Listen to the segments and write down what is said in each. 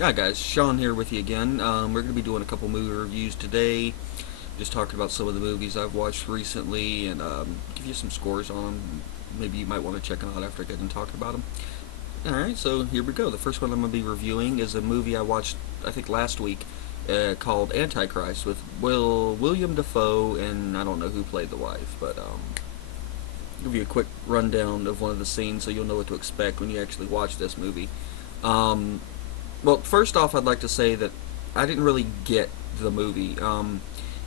Hi guys, Sean here with you again. We're going to be doing a couple movie reviews today. Just talking about some of the movies I've watched recently and give you some scores on them. Maybe you might want to check them out after I get done talking about them. Alright, so here we go. The first one I'm going to be reviewing is a movie I watched, I think, last week called Antichrist with William Dafoe, and I don't know who played the wife, but give you a quick rundown of one of the scenes so you'll know what to expect when you actually watch this movie. Um, well, first off, I'd like to say that I didn't really get the movie.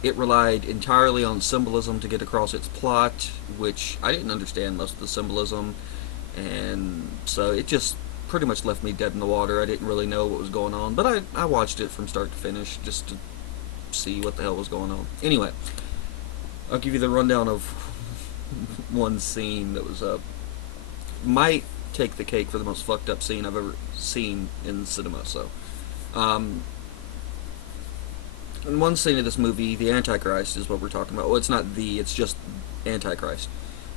It relied entirely on symbolism to get across its plot, which I didn't understand most of the symbolism, and so it just pretty much left me dead in the water. I didn't really know what was going on, but I watched it from start to finish just to see what the hell was going on. Anyway, I'll give you the rundown of one scene that was might take the cake for the most fucked up scene I've ever seen in cinema. So, um, in one scene of this movie, the Antichrist is what we're talking about. Well, it's not it's just Antichrist.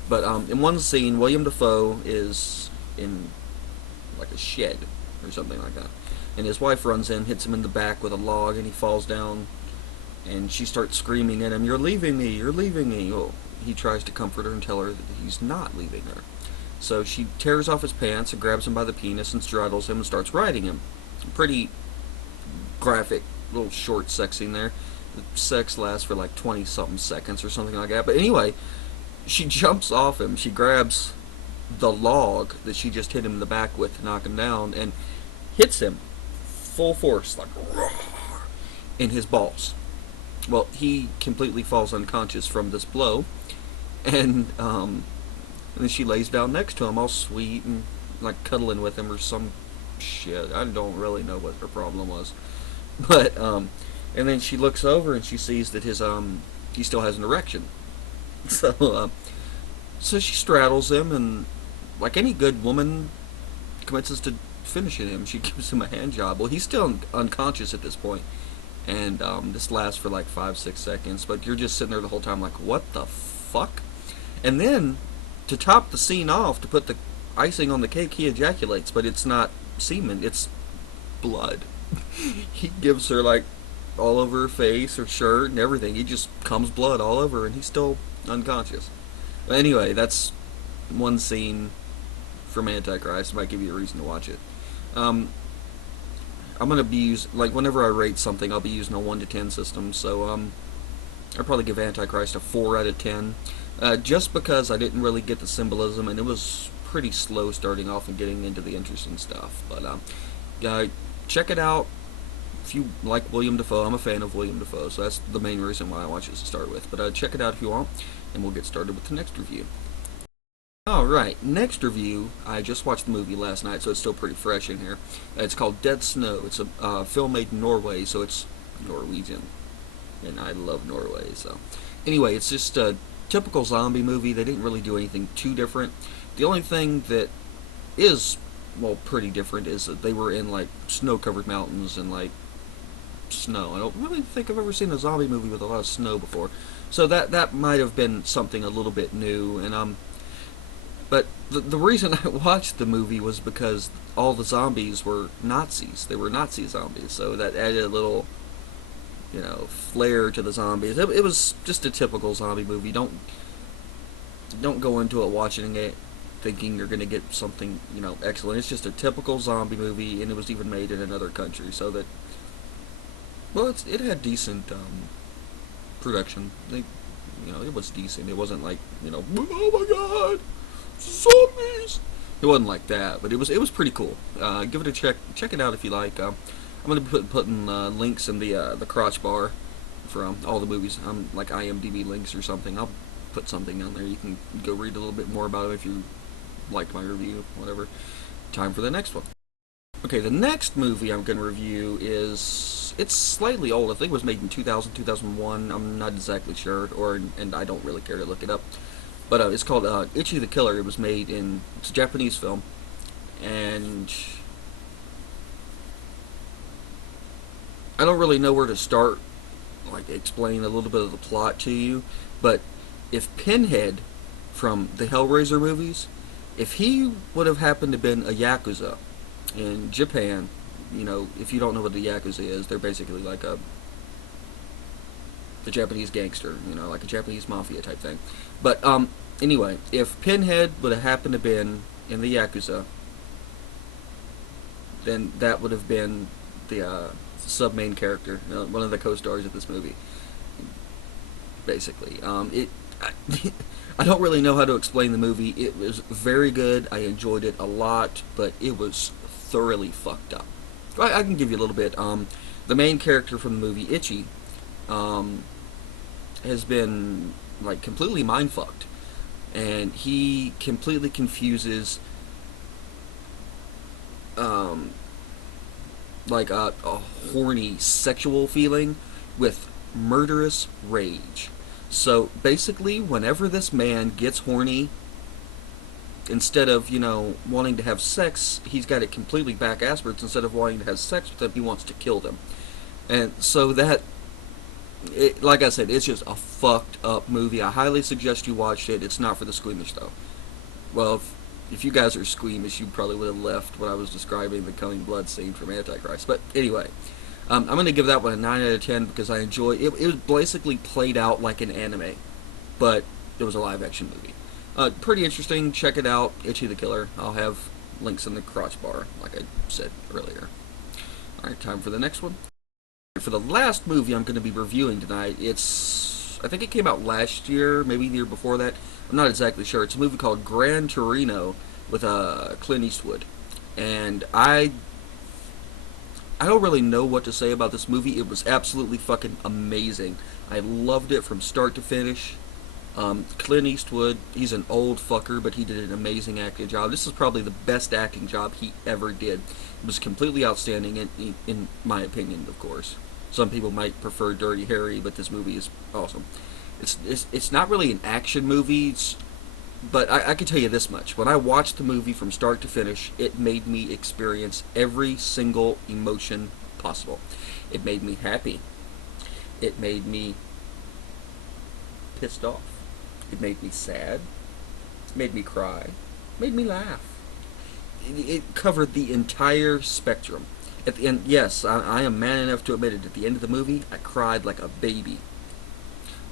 But in one scene, William Dafoe is in like a shed or something like that, and his wife runs in, hits him in the back with a log, and he falls down. And she starts screaming at him, "You're leaving me! You're leaving me!" Well, he tries to comfort her and tell her that he's not leaving her. So she tears off his pants and grabs him by the penis and straddles him and starts riding him. Pretty graphic, little short sex scene there. The sex lasts for like 20 something seconds or something like that. But anyway, she jumps off him. She grabs the log that she just hit him in the back with to knock him down and hits him full force, like in his balls. Well, he completely falls unconscious from this blow, and then she lays down next to him, all sweet and like cuddling with him or some shit. I don't really know what her problem was, but and then she looks over and she sees that his he still has an erection. So so she straddles him and, like any good woman, commences to finishing him. She gives him a hand job. Well, he's still unconscious at this point, and this lasts for like 5 6 seconds. But you're just sitting there the whole time, like, what the fuck? And then to top the scene off, to put the icing on the cake, he ejaculates, but it's not semen, it's blood. He gives her like all over her face, her shirt, and everything. He just comes blood all over, and he's still unconscious. But anyway, that's one scene from Antichrist. It might give you a reason to watch it. Um, I'm gonna be like whenever I rate something, I'll be using a 1 to 10 system. So I'd probably give Antichrist a 4 out of 10, just because I didn't really get the symbolism, and it was pretty slow starting off and getting into the interesting stuff. But uh, check it out if you like William Dafoe. I'm a fan of William Dafoe, so that's the main reason why I watch this to start with. But check it out if you want, and we'll get started with the next review. Alright, next review. I just watched the movie last night, so it's still pretty fresh in here. It's called Dead Snow. It's a film made in Norway, so it's Norwegian. And I love Norway, so. Anyway, it's just a typical zombie movie. They didn't really do anything too different. The only thing that is, well, pretty different is that they were in, like, snow-covered mountains and, like, snow. I don't really think I've ever seen a zombie movie with a lot of snow before. So that might have been something a little bit new, and but the reason I watched the movie was because all the zombies were Nazis. They were Nazi zombies, so that added a little, flair to the zombies. It was just a typical zombie movie. Don't go into it watching it thinking you're gonna get something excellent. It's just a typical zombie movie, and it was even made in another country, so that, well, it had decent production. It was decent. It wasn't like, oh my god, zombies. It wasn't like that, but it was pretty cool. Give it a check it out if you like. I'm gonna be putting links in the crotch bar from all the movies. Like IMDb links or something. I'll put something down there. You can go read a little bit more about it if you liked my review. Whatever. Time for the next one. Okay, the next movie I'm gonna review it's slightly old. I think it was made in 2000, 2001. I'm not exactly sure, and I don't really care to look it up. But it's called Ichi the Killer. It's a Japanese film, and I don't really know where to start, like explain a little bit of the plot to you. But if Pinhead from the Hellraiser movies, if he would have happened to been a yakuza in Japan, if you don't know what the Yakuza is, they're basically like the Japanese gangster, like a Japanese mafia type thing. But anyway, if Pinhead would have happened to been in the Yakuza, then that would have been the sub main character, one of the co-stars of this movie. Basically, I, I don't really know how to explain the movie. It was very good. I enjoyed it a lot, but it was thoroughly fucked up. I can give you a little bit. The main character from the movie, Ichi, has been like completely mind fucked, and he completely confuses um, like a horny sexual feeling with murderous rage. So basically, whenever this man gets horny, instead of wanting to have sex, he's got it completely backwards. Instead of wanting to have sex with them, he wants to kill them. And so like I said, it's just a fucked up movie. I highly suggest you watch it. It's not for the squeamish though. Well, if you guys are squeamish, you probably would have left when I was describing the coming blood scene from Antichrist. But anyway, I'm going to give that one a 9 out of 10 because I enjoy it. It was basically played out like an anime, but it was a live action movie. Pretty interesting. Check it out. Ichi the Killer. I'll have links in the crotch bar, like I said earlier. Alright, time for the next one. For the last movie I'm going to be reviewing tonight, I think it came out last year, maybe the year before that. I'm not exactly sure. It's a movie called Gran Torino with Clint Eastwood. And I don't really know what to say about this movie. It was absolutely fucking amazing. I loved it from start to finish. Clint Eastwood, he's an old fucker, but he did an amazing acting job. This is probably the best acting job he ever did. It was completely outstanding, in my opinion, of course. Some people might prefer Dirty Harry, but this movie is awesome. It's not really an action movie, but I can tell you this much. When I watched the movie from start to finish, it made me experience every single emotion possible. It made me happy. It made me pissed off. It made me sad. It made me cry. It made me laugh. It covered the entire spectrum. At the end, yes, I am man enough to admit it. At the end of the movie, I cried like a baby.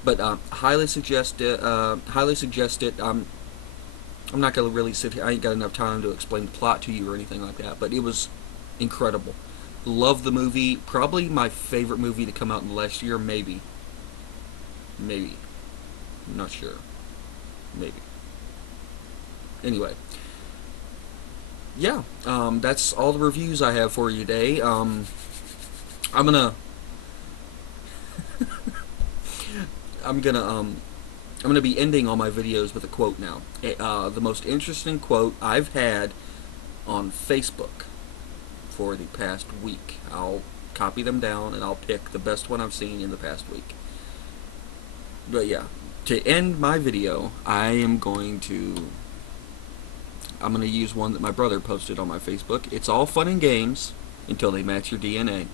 But highly suggest it. Highly suggest it. I'm not gonna really sit here. I ain't got enough time to explain the plot to you or anything like that. But it was incredible. Love the movie. Probably my favorite movie to come out in the last year. Maybe. I'm not sure. Maybe. Anyway. Yeah, that's all the reviews I have for you today. I'm gonna I'm gonna be ending all my videos with a quote now. The most interesting quote I've had on Facebook for the past week. I'll copy them down and I'll pick the best one I've seen in the past week. But yeah, to end my video, I'm going to use one that my brother posted on my Facebook. It's all fun and games until they match your DNA.